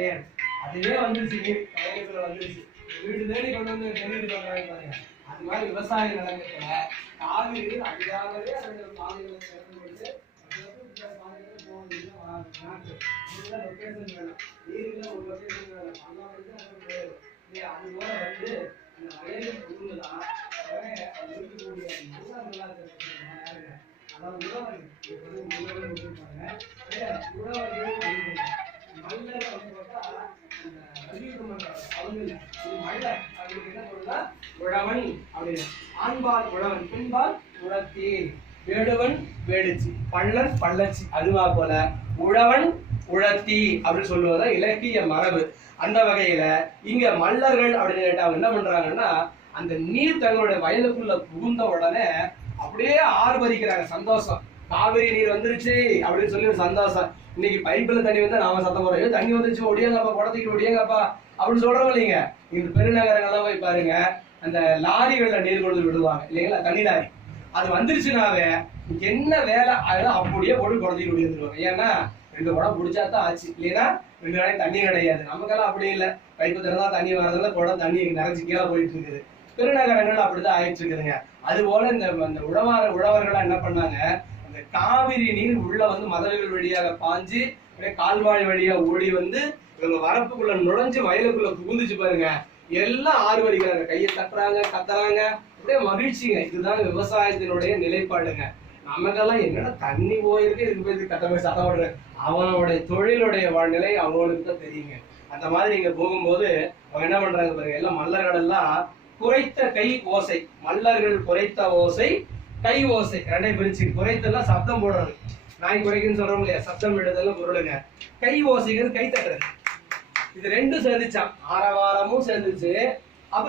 கிடையாது. அதுவே வந்துருச்சு, நீர் கலைஞத்துல வந்துருச்சு, வீடு தேடி கொண்டு வந்து டெலிவரி பண்றாங்க பாருங்க. அது மாதிரி விவசாய நிலங்கத்துல காவிரி நீர் அடியாகவே அந்த பாதைகளை திறந்து கொண்டு லொகேஷன் வேணும், நீருக்குள்ள ஒரு லொகேஷன் வேணும், அங்க வந்து அது போல வந்து அந்த வயலில் புகுந்துதான் இருக்கக்கூடிய நல்ல யாருங்க, அதாவது உழவர்கள் கொடுத்துருப்பாங்க. உழவர்கள் மல்லர் வந்து பார்த்தா மல்லர் அப்படின்னு என்ன சொல்றா, உழவன் அப்படின்னு. ஆண்பால் உழவன், பெண்பால் உழத்தி, வேடுவன் வேடுச்சி, பள்ளன் பள்ளச்சி. அதுவா போல உழவன் உழத்தி அப்படின்னு சொல்லுவதா இலக்கிய மரபு. அந்த வகையில இங்க மல்லர்கள் அப்படின்னு கேட்டா என்ன பண்றாங்கன்னா, அந்த நீர் தங்களுடைய வயலுக்குள்ள புகுந்த உடனே அப்படியே ஆர்ப்பரிக்கிறாங்க, சந்தோஷம். காவிரி நீர் வந்துருச்சு அப்படின்னு சொல்லி ஒரு சந்தோஷம். இன்னைக்கு பைப்புல தண்ணி வந்து நாம சத்தம் போறோம், தண்ணி வந்துருச்சு ஒடியாங்கப்பா, குடத்துக்கு ஒடியாங்கப்பா அப்படின்னு சொல்றோம் இல்லைங்க. இந்த பெருநகரங்கள்லாம் போய் பாருங்க, அந்த லாரிகள்ல நீர் கொண்டு விடுவாங்க இல்லைங்களா, தண்ணி லாரி. அது வந்துருச்சுனாவே என்ன வேலை அதெல்லாம் அப்படியே போட்டு குடத்துக்கு ஒடியாந்துருவாங்க. ஏன்னா 2 குடம் பிடிச்சாதான் ஆச்சு, இல்லைன்னா 2 நாளைக்கு தண்ணி கிடையாது. நமக்கெல்லாம் அப்படி இல்லை, பைப்பு திறந்தா தண்ணி வரதுல குடம் தண்ணி நிறைஞ்சு கீழே போயிட்டு இருக்குது. பெருநகரங்கள் அப்படிதான் ஆயிட்டு இருக்குதுங்க. அது போல இந்த உழவர்களா என்ன பண்ணாங்க, அந்த காவிரி நீர் உள்ள வந்து மதகுகள் வழியாக பாஞ்சு கால்வாய் வழியா ஓடி வந்து இவங்க வரப்புக்குள்ள நுழைஞ்சு வயலுக்குள்ள புகுந்துச்சு பாருங்க. எல்லாம் ஆர்வரிக்கிறாங்க, கையை தட்டுறாங்க, கத்துறாங்க, அப்படியே மகிழ்ச்சிங்க. இதுதான் விவசாயத்தினுடைய நிலைப்பாடுங்க. நமக்கெல்லாம் என்னடா தண்ணி போயிருக்கு, இதுக்கு போய் கட்ட போய் சத்தம் போடுற, அவனுடைய தொழிலுடைய நிலை அவங்களுக்கு தான் தெரியுங்க. அந்த மாதிரி இங்க போகும்போது அவங்க என்ன பண்றாங்க பாருங்க, எல்லாம் மல்லர்கள் எல்லாம் குறைத்த கை ஓசை, மல்லர்கள் குறைத்த ஓசை கை ஓசை ரெண்டை பிரிச்சு. குறைத்தெல்லாம் சப்தம் போடுறது, நாய் குறைக்குன்னு சொல்றோம் இல்லையா, சப்தம் விடுதல் பொருளுங்க. கை ஓசைங்கிறது கை தட்டுறது. இது ரெண்டும் சேர்ந்துச்சான், ஆரவாரமும் சேர்ந்துச்சு,